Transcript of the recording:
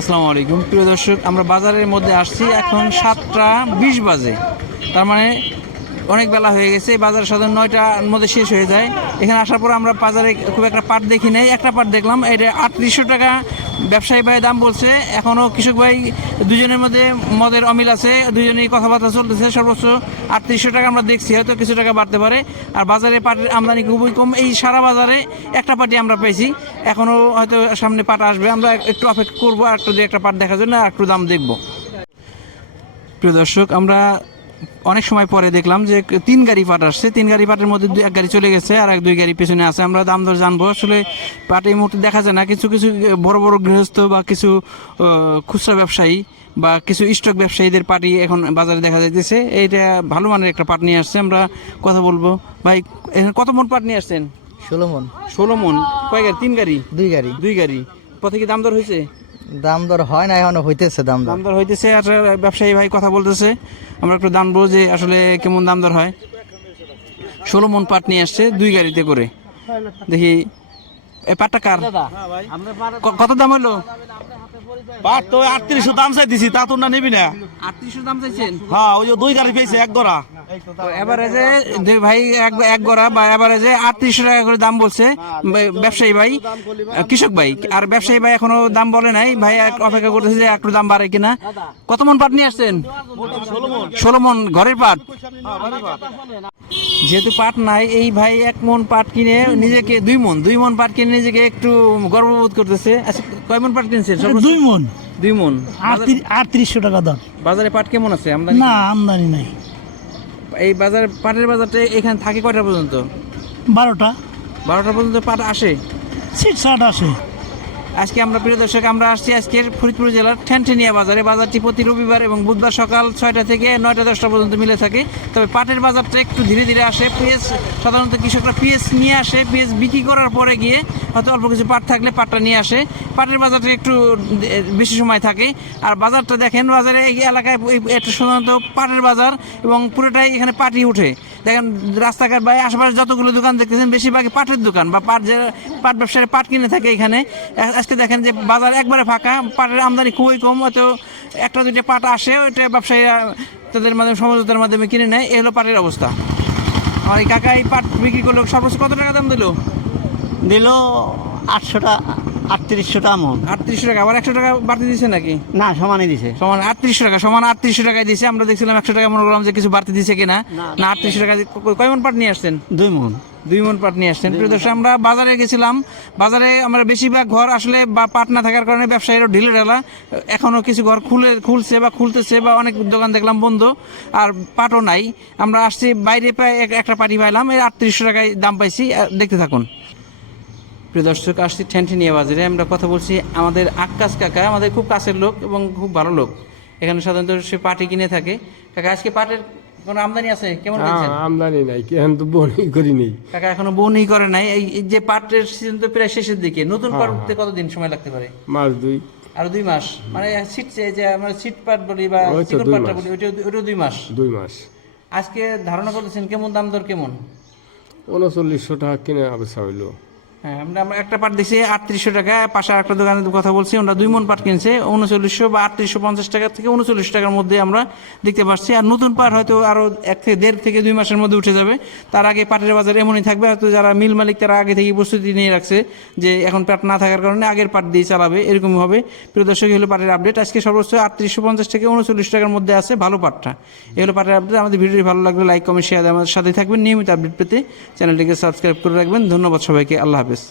আসসালামু আলাইকুম। প্রিয় দর্শক আমরা বাজারের মধ্যে আসছি। এখন সাতটা বিশ বাজে। তার মানে অনেক বেলা হয়ে গেছে, বাজার সাধারণ নয়টার মধ্যে শেষ হয়ে যায়। এখানে আসার পর আমরা বাজারে খুব একটা পাট দেখি নাই। একটা পাট দেখলাম, এটা আটত্রিশশো টাকা। ব্যবসায়ী ভাই দাম বলছে এখনও কৃষক ভাই দুজনের মধ্যে মদের অমিল আছে, দুজনেই কথাবার্তা চলতেছে। সর্বোচ্চ আটত্রিশশো টাকা আমরা দেখছি, হয়তো কিছু টাকা বাড়তে পারে। আর বাজারে পাটের আমদানি খুবই কম। এই সারা বাজারে একটা পাটি আমরা পেয়েছি। এখনও হয়তো সামনে পাট আসবে। আমরা একটু অপেক্ষা করব, আর একটু দু একটা পাট দেখার জন্য, আর একটু দাম দেখব। প্রিয় দর্শক, আমরা অনেক সময় পরে দেখলাম যে তিন গাড়ি পাট আসছে। তিন গাড়ি পাটের মধ্যে দুই এক গাড়ি চলে গেছে আর এক দুই গাড়ি পেছনে আছে। আমরা দাম দর জানব। আসলে পাট এই মুহূর্তে দেখা যায় না কিছু কিছু বড় বড় গৃহস্থ বা কিছু খুচরা ব্যবসায়ী বা কিছু স্টক ব্যবসায়ীদের পাটি এখন বাজারে দেখা যাইতেছে। এইটা ভালো মানের একটা পাট নিয়ে আসছে। আমরা কথা বলব। ভাই এখানে কত মন পাট নিয়ে আসছেন? ষোলো মন। ষোলো মন। কয় গাড়ি? তিন গাড়ি? দুই গাড়ি। দুই গাড়ি। পথে কি দাম দর হয়েছে? দাম দর হয় না এখনও হইতেছে দাম দাম দর হইতেছে আর ব্যবসায়ী ভাই কথা বলতেছে। আমরা একটু জানব যে আসলে কেমন দাম দর হয়। ষোলো মন পাট নিয়ে আসছে দুই গাড়িতে করে। দেখি এই পাটটা কার? কত দাম হলো? পাট তো আটত্রিশশো দাম চাইতেছি তা তো না নিবি না। আটত্রিশশো দাম চাইছেন? হ্যাঁ ওই যে দুই গাড়ি পেয়েছে এক দরা এভারেজে দুই ভাই এক গড়া বা এভারেজে আটত্রিশশো টাকা করে দাম বলছে ব্যবসায়ী ভাই। কৃষক ভাই আর ব্যবসায়ী ভাই এখনও দাম বলে নাই। ভাই অপেক্ষা করতেছে যে একটু দাম বাড়ে কিনা। কত মন পাট নিয়ে আসছেন? ষোলো মন। ঘরের পাট। যেহেতু পাট নাই এই ভাই এক মন পাট কিনে নিজেকে দুই মন দুই মন পাট কিনে নিজেকে একটু গর্ববোধ করতেছে। আচ্ছা কয় মন পাট কিনছেন সর্বোচ্চ? দুই মন। দুই মন। আটত্রিশ আটত্রিশশো টাকা দর। বাজারে পাট কেমন আছে? আমদানি? না আমদানি নাই। এই বাজার পাটের বাজারটা এখানে থাকে কয়টা পর্যন্ত? বারোটা। বারোটা পর্যন্ত পাট আসে? সিট আসে। আজকে আমরা, প্রিয় দর্শক, আমরা আসছি আজকের ফরিদপুর জেলার ঠ্যানঠেনিয়া বাজারে। বাজারটি প্রতি রবিবার এবং বুধবার সকাল ছয়টা থেকে নয়টা দশটা পর্যন্ত মিলে থাকে। তবে পাটের বাজারটা একটু ধীরে ধীরে আসে। পিএস সাধারণত কৃষকরা পিএস নিয়ে আসে। পিএস বিক্রি করার পরে গিয়ে হয়তো অল্প কিছু পাট থাকলে পাটটা নিয়ে আসে। পাটের বাজারটা একটু বেশি সময় থাকে। আর বাজারটা দেখেন, বাজারে এই এলাকায় এটা সাধারণত পাটের বাজার এবং পুরোটাই এখানে পাটি উঠে। দেখেন রাস্তাঘাট বা আশেপাশে যতগুলো দোকান দেখতেছেন, বেশিরভাগই পাটের দোকান বা পাট যে পাট ব্যবসায়ী পাট কিনে থাকে এখানে। আজকে দেখেন যে বাজার একবারে ফাঁকা, পাটের আমদানি খুবই কম, হয়তো একটা দুইটা পাট আসে, ওইটা ব্যবসায়ীরা তাদের মাধ্যমে, সমঝোতার মাধ্যমে কিনে নেয় এই হলো পাটের অবস্থা। আর এই কাকা এই পাট বিক্রি করল, সর্বোচ্চ কত টাকা দাম দিল? দিল আটশোটা আটত্রিশশোটা মন। আটত্রিশশো টাকা। আবার একশো টাকা বাড়তি দিচ্ছে নাকি? না সমানই দিছে। সমান আটত্রিশশো টাকা সমান আটত্রিশশো টাকায় দিয়েছে আমরা দেখছিলাম একশো টাকা মনে করলাম যে কিছু বাড়তি দিছে কিনা। না আটত্রিশশো টাকা কয় মন পাট নিয়ে আসছেন? দুই মন। দুই মন পাট নিয়ে আসছেন। প্রিয় দর্শক আমরা বাজারে গেছিলাম। বাজারে আমরা বেশিরভাগ ঘর আসলে বা পাট না থাকার কারণে ব্যবসায়ীরা ঢিলে ঢালা। এখনও কিছু ঘর খুলে খুলছে বা খুলতেছে বা অনেক দোকান দেখলাম বন্ধ। আর পাটও নাই। আমরা আসছি বাইরে প্রায় একটা পাটি পাইলাম। এর আটত্রিশশো টাকায় দাম পাইছি। দেখতে থাকুন। প্রিয় দর্শক আসছি ঠ্যানঠেনিয়া বাজারে। আমরা কথা বলছি আমাদের আক্কাস কাকা আমাদের খুব কাছের লোক এবং খুব ভালো লোক। এখানে সাধারণত সে পাটি কিনে থাকে। কাকা আজকে পাটের কোনো আমদানি আছে? কেমন আমদানি নাই কেন তো বনি করি নেই কাকা এখনও বউনি করে নাই। এই যে পাটের সিজন তো প্রায় শেষের দিকে নতুন পাট উঠতে কতদিন সময় লাগতে পারে? মাস দুই। আরও দুই মাস? মানে সিট যে আমরা সিট পাট বলি বা চিকন পাটটা বলি ওইটা ওইটা দুই মাস? দুই মাস। আজকে ধারণা করতেছেন কেমন দাম দর কেমন? উনচল্লিশশো টাকা কিনে অবস্থা হইল। হ্যাঁ আমরা আমরা একটা পাট দেখছি আটত্রিশশো টাকা। পাশে একটা দোকানের কথা বলছি ওরা দুই মন পাট কিনছে, উনচল্লিশশো বা আটত্রিশশো পঞ্চাশ টাকা থেকে উনচল্লিশ টাকার মধ্যে আমরা দেখতে পাচ্ছি। আর নতুন পাট হয়তো আরও এক থেকে দেড় থেকে দুই মাসের মধ্যে উঠে যাবে। তার আগে পাটের বাজার এমনই থাকবে, হয়তো যারা মিল মালিক তারা আগে থেকে প্রস্তুতি নিয়ে রাখছে যে এখন পাট না থাকার কারণে আগের পাট দিয়ে চালাবে এরকমই হবে। প্রিয় দর্শক হলো পাটের আপডেট আজকে সর্বোচ্চ আটত্রিশশো পঞ্চাশ থেকে উনচল্লিশ টাকার মধ্যে আছে ভালো পাটটা। এই হলো পাটের আপডেট আমাদের ভিডিওটি ভালো লাগলে লাইক কমেন্ট শেয়ার আমাদের সাথে থাকবেন। নিয়মিত আপডেট পেতে চ্যানেলটিকে সাবস্ক্রাইব করে রাখবেন। ধন্যবাদ সবাইকে। আল্লাহ হাফেজ